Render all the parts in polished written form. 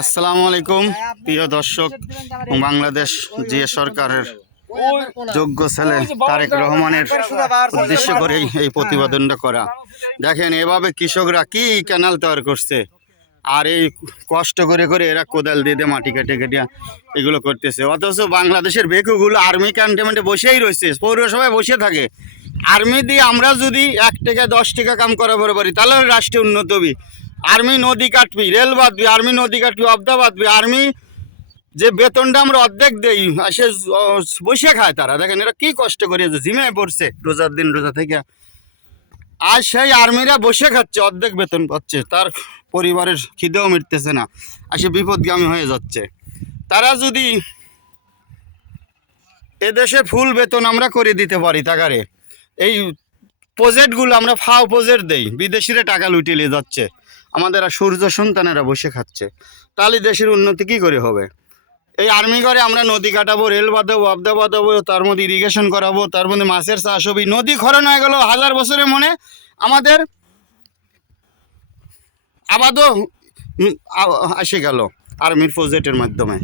আসসালামু আলাইকুম প্রিয় দর্শক, বাংলাদেশ জিয়া সরকারের যোগ্য ছেলে তারেক রহমানের উদ্দেশ্য করে এই প্রতিবেদনটা করা। দেখেন এভাবে কৃষকরা কি ক্যানাল তৈরি করছে, আর এই কষ্ট করে করে এরা কোদাল দিয়ে মাটি কেটে কেটে এগুলো করতেছে। অথচ বাংলাদেশের বেকুগুলো আর্মি ক্যান্টনমেন্টে বসেই রয়েছে, পৌরসভায় বসে থাকে। আর্মি দিয়ে আমরা যদি 1 টাকা 10 টাকা কাম করাতে পারি তাহলে রাষ্ট্রে উন্নত হবে। আর্মি নদী কাটবি, রেল বাঁধবি, আর্মি নদী কাটবি, অবদা বাঁধবি। আর্মি যে বেতনটা আমরা অর্ধেক দেই সে বসে খায়। তারা দেখেন এরা কি কষ্ট করে জিমে পড়ছে রোজার দিন, রোজা থেকে আজ সেই আর্মিরা বসে খাচ্ছে, অর্ধেক বেতন পাচ্ছে, তার পরিবারের খিদেও মিটতেছে না, আর সে বিপদগামী হয়ে যাচ্ছে। তারা যদি এদেশে ফুল বেতন আমরা করে দিতে পারি, তাকারে এই প্রজেক্টগুলো আমরা ফাও প্রজেক্ট দেই, বিদেশিরা টাকা লুটিয়ে নিয়ে যাচ্ছে, আমাদের আর সূর্য সন্তানেরা বসে খাচ্ছে, তাহলে দেশের উন্নতি কী করে হবে? এই আর্মি করে আমরা নদী কাটাবো, রেল বাঁধাবো, অবদা বাঁধাবো, তার মধ্যে ইরিগেশন করাবো, তার মধ্যে মাছের চাষ হবে। নদী খরণ হয়ে গেল 1000 বছরের মনে, আমাদের আবাদও এসে গেল আর্মির প্রজেক্টের মাধ্যমে।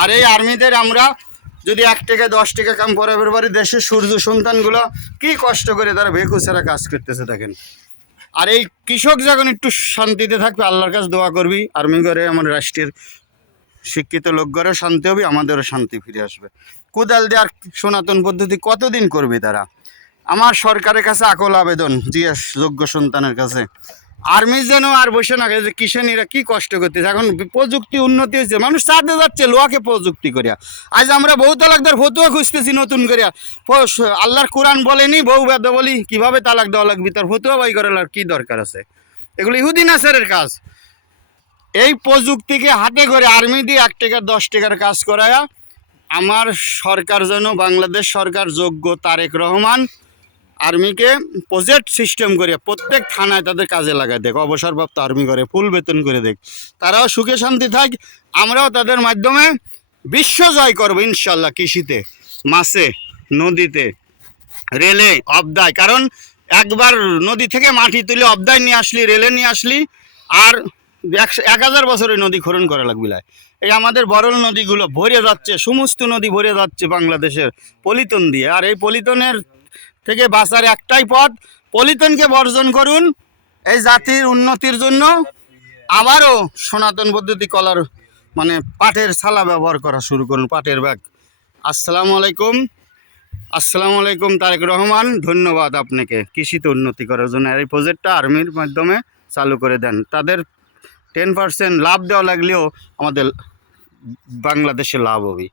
আর এই আর্মিদের আমরা যদি 1 টাকা 10 টাকা কাম করাবার পারি, দেশের সূর্য সন্তানগুলো কি কষ্ট করে তারা বেকুছেরা কাজ করতেছে দেখেন। আর এই কৃষক যখন একটু শান্তিতে থাকবে, আল্লাহর কাছে দোয়া করবি, আর্মি করে আমার রাষ্ট্রের শিক্ষিত লোকগণেরও শান্তি হবে, আমাদেরও শান্তি ফিরে আসবে। কোদাল দেওয়ার সনাতন পদ্ধতি কতদিন করবে তারা? আমার সরকারের কাছে আকল আবেদন, জিএস যোগ্য সন্তানের কাছে, আর্মি যেন আর বসে না যে কিষানীরা কি কষ্ট করতেছে। এখন প্রযুক্তি উন্নতি হয়েছে, মানুষ চাঁদে যাচ্ছে লোহাকে প্রযুক্তি করিয়া। আজ আমরা বউ তালাকদার ফতুয়া খুঁজতেছি নতুন করিয়া। আল্লাহর কোরআন বলেনি বউ বেদ বলি কিভাবে তালাক দেওয়া লাগবে, তার ফতুয়া বাই করার কি দরকার আছে? এগুলো ইহুদি নাসারের কাজ। এই প্রযুক্তিকে হাতে করে আর্মি দিয়ে 1 টাকা 10 টাকার কাজ করায়া আমার সরকার যেন, বাংলাদেশ সরকার যোগ্য তারেক রহমান আর্মিকে প্রজেক্ট সিস্টেম করে প্রত্যেক থানায় তাদের কাজে লাগায় দেখ, অবসরপ্রাপ্ত আর্মি করে ফুল বেতন করে দেখ, তারাও সুখে শান্তি থাক, আমরাও তাদের মাধ্যমে বিশ্ব জয় করবো ইনশাল্লাহ। কৃষিতে, মাছে, নদীতে, রেলে, অবদায়। কারণ একবার নদী থেকে মাটি তুলে অবদায় নিয়ে আসলি, রেলে নিয়ে আসলি, আর 1000 বছরে নদী খনন করা লাগবে। এই আমাদের বরল নদীগুলো ভরে যাচ্ছে, সমস্ত নদী ভরে যাচ্ছে বাংলাদেশের পলিথন দিয়ে। আর এই পলিথনের থেকে বাঁচার একটাই পথ, পলিথনকে বর্জন করুন। এই জাতির উন্নতির জন্য আবারও সনাতন পদ্ধতি কলার মানে পাটের ছালা ব্যবহার করা শুরু করুন, পাটের ব্যাগ। আসসালামু আলাইকুম, আসসালামু আলাইকুম তারেক রহমান, ধন্যবাদ আপনাকে কৃষিতে উন্নতি করার জন্য। এই প্রজেক্টটা আর্মির মাধ্যমে চালু করে দেন, তাদের 10% লাভ দেওয়া লাগলেও আমাদের বাংলাদেশে লাভ হবে।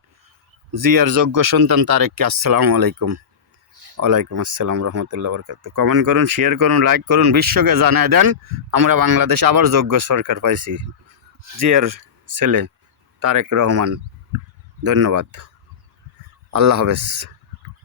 জিয়ার যোগ্য সন্তান তারেককে আসসালামু আলাইকুম। ওয়ালাইকুম আসসালাম রহমতুল্লাহ বরকাতুহু। কমেন্ট করুন, শেয়ার করুন, লাইক করুন, বিশ্বকে জানায় দেন আমরা বাংলাদেশে আবার যোগ্য সরকার পাইছি, জিয়ার ছেলে তারেক রহমান। ধন্যবাদ, আল্লাহ হাফেজ।